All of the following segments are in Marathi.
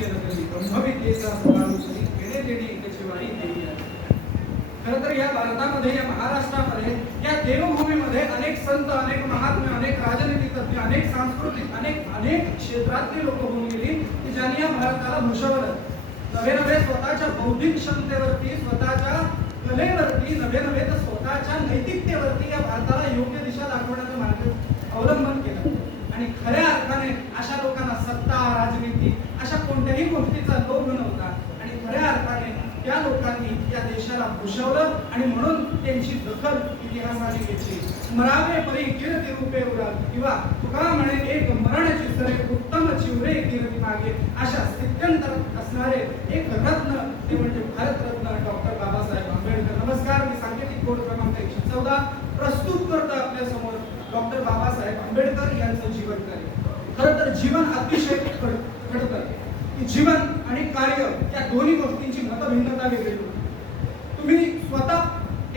काशीची नगरी ब्रह्मविद्येचा सकाळी घेणे देणे त्याची वाणी देवी आहे. खरं तर या भारतामध्ये, या महाराष्ट्रामध्ये, या देवभूमीमध्ये अनेक संत, अनेक महात्मे, अनेक राजनीतिज्ञ, अनेक सांस्कृतिक, अनेक क्षेत्रातली लोक होऊन गेली की ज्यांनी या भारताला भूषवलं. नवे स्वतःच्या बौद्धिक क्षमतेवरती, स्वतःच्या कलेवरती, नवे तर स्वतःच्या नैतिकतेवरती या भारताला योग्य दिशा दाखवण्याचं मार्ग अवलंबन केलं. आणि खऱ्या अर्थाने अशा लोकांना सत्ता, राजनीती अशा कोणत्याही गोष्टीचा लोभ नव्हता. आणि खऱ्या अर्थाने त्या लोकांनी या देशाला भूषवलं आणि म्हणून त्यांची दखल इतिहासाने घेतली. मरावे परी कीर्ती रूपे उराल, किंवा तुका म्हणे एक मरण चित्रे उत्तम चिवरे कीर्ती मागे, अशा स्थित्यंतर असणारे एक रत्न ते म्हणजे भारतरत्न डॉक्टर बाबासाहेब आंबेडकर. नमस्कार, मी सांकेतिक कोड क्रमांक 114 प्रस्तुत करतो आपल्या समोर डॉक्टर बाबासाहेब आंबेडकर यांचं जीवन कार्य. खरं तर जीवन अतिशय खडतर की जीवन आणि कार्य या दोन्ही गोष्टींची मतभिन्नता वेगळी होती. तुम्ही स्वतः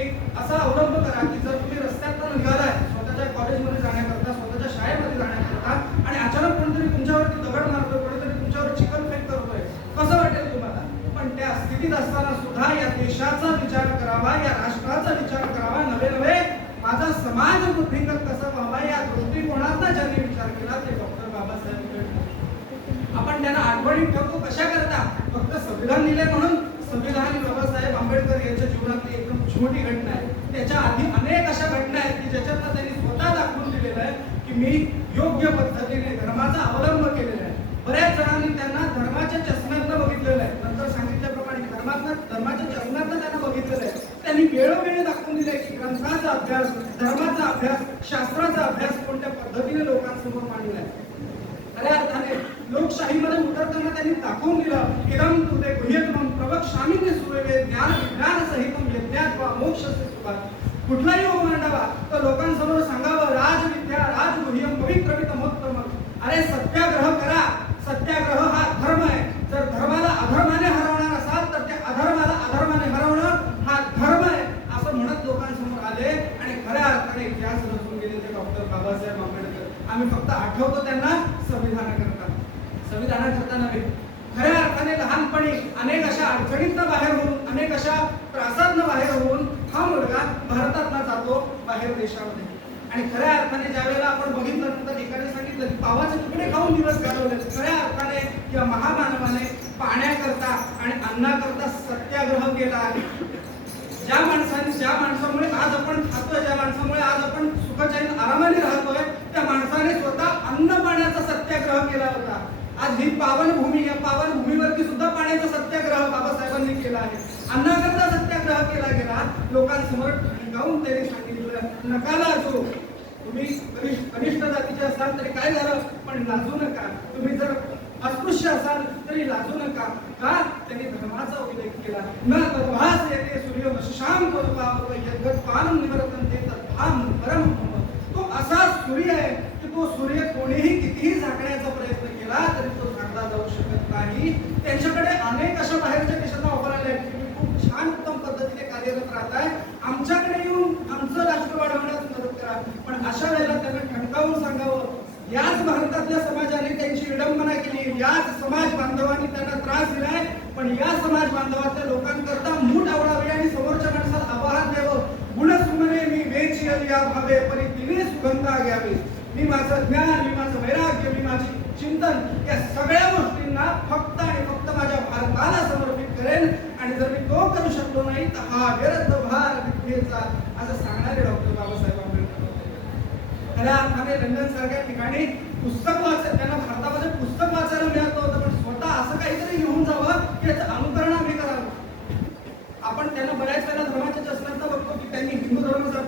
एक असा अवलंब करा की जर तुम्ही रस्त्यात निघालाय स्वतःच्या कॉलेजमध्ये जाण्याकरता, स्वतःच्या शाळेमध्ये जाण्याकरता, आणि अचानक कोणतरी तुमच्यावरती दगड मारतोय, कोणतरी तुमच्यावर चिकनफेक करतोय, कसं वाटेल तुम्हाला? पण त्या स्थितीत असताना सुद्धा या देशाचा विचार करावा, या राष्ट्राचा विचार करावा, नवे माझा समाज वृद्धिंगत कसा व्हावा या दृष्टिकोनाचा ज्यांनी विचार केला ते डॉक्टर बाबासाहेब आंबेडकर. आपण त्यांना आठवणी ठेवतो कशा करता? फक्त संविधान लिहिले म्हणून संविधान ही बाबासाहेब आंबेडकर यांच्या जीवनातली एकदम छोटी घटना आहे. त्याच्या आधी अनेक अशा घटना आहेत की ज्याच्यातनं त्यांनी स्वतः दाखवून दिलेलं आहे की मी योग्य पद्धतीने धर्माचा अवलंब केलेला आहे. बऱ्याच जणांनी त्यांना धर्माच्या चष्म्यातनं बघितलेलं आहे. नंतर सांगितल्याप्रमाणे धर्माच्या चष्म्यातनं त्यांना बघितलेलं आहे. त्यांनी वेळोवेळी दाखवून दिले की ग्रंथाचा अभ्यास, धर्माचा अभ्यास, शास्त्राचा अभ्यास कोणत्या पद्धतीने लोकांसमोर मांडला आहे. खऱ्या अर्थाने लोकशाहीमध्ये उतरताना त्यांनी दाखवून दिलं इदम तुते गुह्यतमं प्रवक्ष्यामि सुरवे ज्ञान विज्ञान सहितम यज्ञात्वा मोक्षस्य सुखात्. कुठलाही योग मांडावा तर लोकांसमोर सांगावं राजविद्या राजगुह्यम पवित्रमितमोत्तम. अरे सत्याग्रह करा. सत्याग्रह हा धर्म आहे. जर धर्माला अधर्माने हरवणार असाल तर त्या अधर्माला अधर्माने हरवणं हा धर्म आहे असं म्हणत लोकांसमोर आले. आणि खऱ्या अर्थाने इतिहास रचून गेले ते डॉक्टर बाबासाहेब आंबेडकर. आम्ही फक्त आठवतो त्यांना संविधानाकरता नव्हे. खऱ्या अर्थाने लहानपणी अनेक अशा अडचणीतनं बाहेर होऊन, अनेक अशा त्रासातनं बाहेर होऊन हा मुलगा भारतातला जातो बाहेर देशामध्ये. आणि खऱ्या अर्थाने ज्या वेळेला आपण बघितलं तर एकाने सांगितलं की पावाचे तुकडे खाऊन दिवस घालवले. खऱ्या अर्थाने या महामानवाने पाण्याकरता आणि अन्नाकरता सत्याग्रह केला आहे. ज्या माणसामुळे आज आपण खातोय, ज्या माणसामुळे आज आपण सुखचैन आरामाने राहतोय, त्या माणसाने स्वतः अन्न पाण्याचा सत्याग्रह केला होता. आज ही पावनभूमी, या पावनभूमीवरती सुद्धा पाण्याचा सत्याग्रह बाबासाहेबांनी केला आहे. अन्नाकरता सत्याग्रह केला गेला. लोकांसमोर ठणकावून त्यांनी सांगितलं नका लाजू. तुम्ही कनिष्ठ जातीचे असाल तरी काय झालं, पण लाजू नका. तुम्ही जर अस्पृश्य असाल तरी लाजू नका. का? त्यांनी धर्माचा उल्लेख केला. न तद्भास येते सूर्य शाम करू यद्गत पानम निवर्तन ते तद्भाम परम. तो असा सूर्य आहे की तो सूर्य कोणीही कितीही झाकण्याचा प्रयत्न केला तरी तो झाकला जाऊ शकत नाही. त्यांच्याकडे अनेक अशा बाहेरच्या देशांना ऑफर आले आहेत की तुम्ही खूप छान उत्तम पद्धतीने कार्यरत राहताय, आमच्याकडे येऊन आमचं राष्ट्र वाढवण्यास मदत करा. पण अशा वेळेला त्यांना ठणकावून सांगावं याच भारतातल्या समाजाने त्यांची विडंबना केली, याच समाज बांधवांनी त्यांना त्रास दिलाय. पण या समाज बांधवातल्या लोकांकरता मूठ आवडावे आणि समोरच्या माणसाला आवाहन द्यावं. गुणसुमने मी वेची या भावे परी तिने सुगंधा घ्यावी. मी माझं ज्ञान, मी माझं वैराग्य, मी माझी चिंतन या सगळ्या गोष्टींना फक्त आणि फक्त माझ्या भारताला समर्पित करेन. आणि जर मी तो करू शकलो नाही तर हा व्यर्थ भार विद्येचा असं सांगणारे डॉक्टर बाबासाहेब आंबेडकर होते. खऱ्या अर्थाने लंडन सारख्या ठिकाणी पुस्तक वाचायला, त्यांना भारतामध्ये पुस्तक वाचायला मिळत होतं, पण स्वतः असं काहीतरी घेऊन जावं की याचं अनुकरण आम्ही करावं. आपण त्यांना बऱ्याच वेळेला धर्माच्या चष्म्यातनं बघतो की त्यांनी हिंदू धर्माचा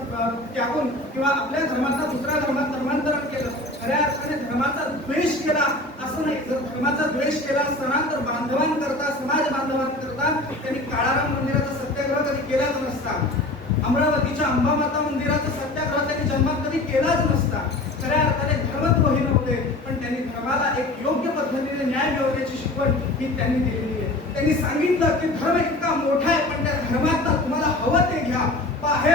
त्यागून किंवा आपल्या धर्माचा दुसऱ्या धर्मात धर्मांतरण केलं. खऱ्या अर्थाने धर्माचा द्वेष केला असं नाही. जर धर्माचा द्वेष केला असताना तर बांधवांकरता, समाज बांधवांकरता त्यांनी काळाराम मंदिराचा सत्याग्रह कधी केलाच नसता. अमरावतीच्या अंबामाता मंदिराचा सत्याग्रह त्यांनी जन्मात कधी केलाच नसता. खऱ्या अर्थाने धर्मद्रोही नव्हते, पण त्यांनी धर्माला एक योग्य पद्धतीने न्याय मिळवण्याची शिकवण ही त्यांनी दिलेली आहे. त्यांनी सांगितलं की धर्म इतका मोठा आहे, पण त्या धर्मात तुम्हाला हवं ते घ्या. पाहे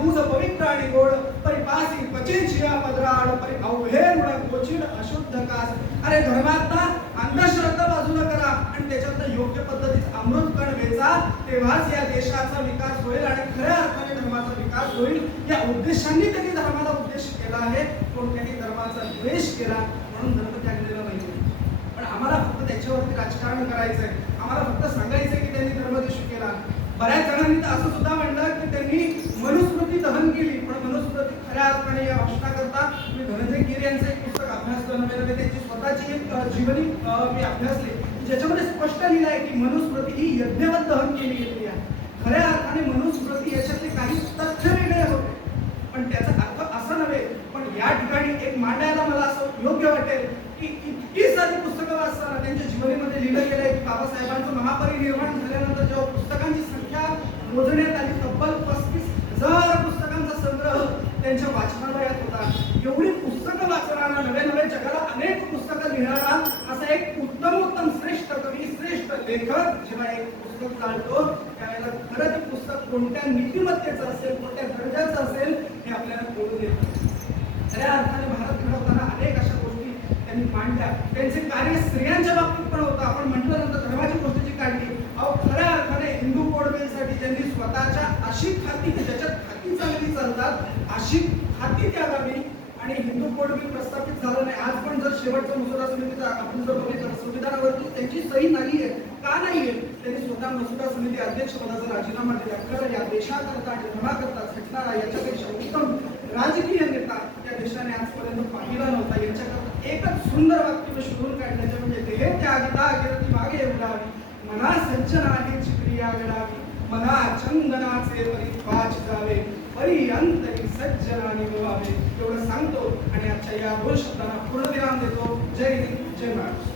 दूध पवित्र आणि गोड परिपासी पचिन शिया पदराड परि अवघे ऋण गोचिल अशुद्ध कास. अरे धर्मात अंध पद्धतीचा अमृतकण वेचा, तेव्हाच या देशाचा विकास होईल आणि खऱ्या अर्थाने धर्माचा विकास होईल. या उद्देशाने त्यांनी धर्माला उद्देश केला आहे. कोणत्याही धर्माचा द्वेष केला म्हणून धर्म त्यागलेला नाही. पण आम्हाला फक्त त्याच्यावरती राजकारण करायचंय. आम्हाला फक्त सांगायचंय की त्यांनी धर्मद्वेष केला. बऱ्याच जणांनी तर असं सुद्धा म्हणलं की त्यांनी मनुस्मृती दहन केली. पण मनुस्मृती खऱ्या अर्थाने या भाषणाकरता मी धनंजय गिर यांचं एक पुस्तक अभ्यासलं नव्हे, त्यांची स्वतःची एक जीवनी मी अभ्यासली, ज्याच्यामध्ये स्पष्ट लिहिलं आहे की मनुस्मृती ही यज्ञवत दहन केली गेलेली आहे. खऱ्या अर्थाने मनुस्मृती याच्यातले काही तथ्य वेगळे होते, पण त्याचा अर्थ असा नव्हे. पण या ठिकाणी एक मांडायला मला असं योग्य वाटेल की इतकी सारी पुस्तकं वाचताना त्यांच्या जीवनीमध्ये लिहिलं गेलंय की बाबासाहेबांचं महापरिनिर्वाण झाल्यानंतर जेव्हा पुस्तकांची संख्या मोजण्यात आली, तब्बल 35,000 पुस्तकांचा संग्रह त्यांच्या वाचनालयात होता. एवढी पुस्तकं वाचणारा, नवे जगाला अनेक पुस्तकं लिहिणारा असा एक उत्तम श्रेष्ठ कवी, श्रेष्ठ लेखक जेव्हा एक पुस्तक चालतो त्यावेळेला खरं ते पुस्तक कोणत्या नीतिमत्तेचं असेल, कोणत्या दर्जाचं असेल हे आपल्याला कळून येतं. खऱ्या अर्थाने भारत घडवताना अनेक अशा गोष्टी त्यांनी मांडल्या. त्यांचे कार्य स्त्रियांच्या बाबतीत पण होतं. आपण म्हटलं नंतर धर्माची गोष्टीची काढली. अहो खऱ्या अर्थाने हिंदू कोड बिलसाठी त्यांनी स्वतःच्या अशी खाती, ज्याच्यात खाती चांगली चालतात अशी खाती द्यावी आणि हिंदू कोड बिल प्रस्थापित झालं नाही. आज पण जर शेवटचा मसुदा समितीचा आपण जर बघितलं संविधानावरती त्यांची सही नाहीये. का नाहीये? त्यांनी स्वतः मसुदा समिती अध्यक्षपदाचा राजीनामा दिला. खरं या देशाकरता आणि धर्माकरता झटणारा याच्यापेक्षा उत्तम राजकीय नेता या देशाने आजपर्यंत पाहिला नव्हता. यांच्याकरता एकच सुंदर वाक्य शोधून काढण्याचे म्हणजे देह त्यागिता कीर्ती मागे उडावी, मना सज्जनाची क्रिया घडावी, मना चंदनाचे परिपाच जावे, परिअंतरी सज्जनाने मिळावे. एवढं सांगतो आणि आजच्या या 2 शब्दांना पूर्णविराम देतो. जय हिंद, जय महाराष्ट्र.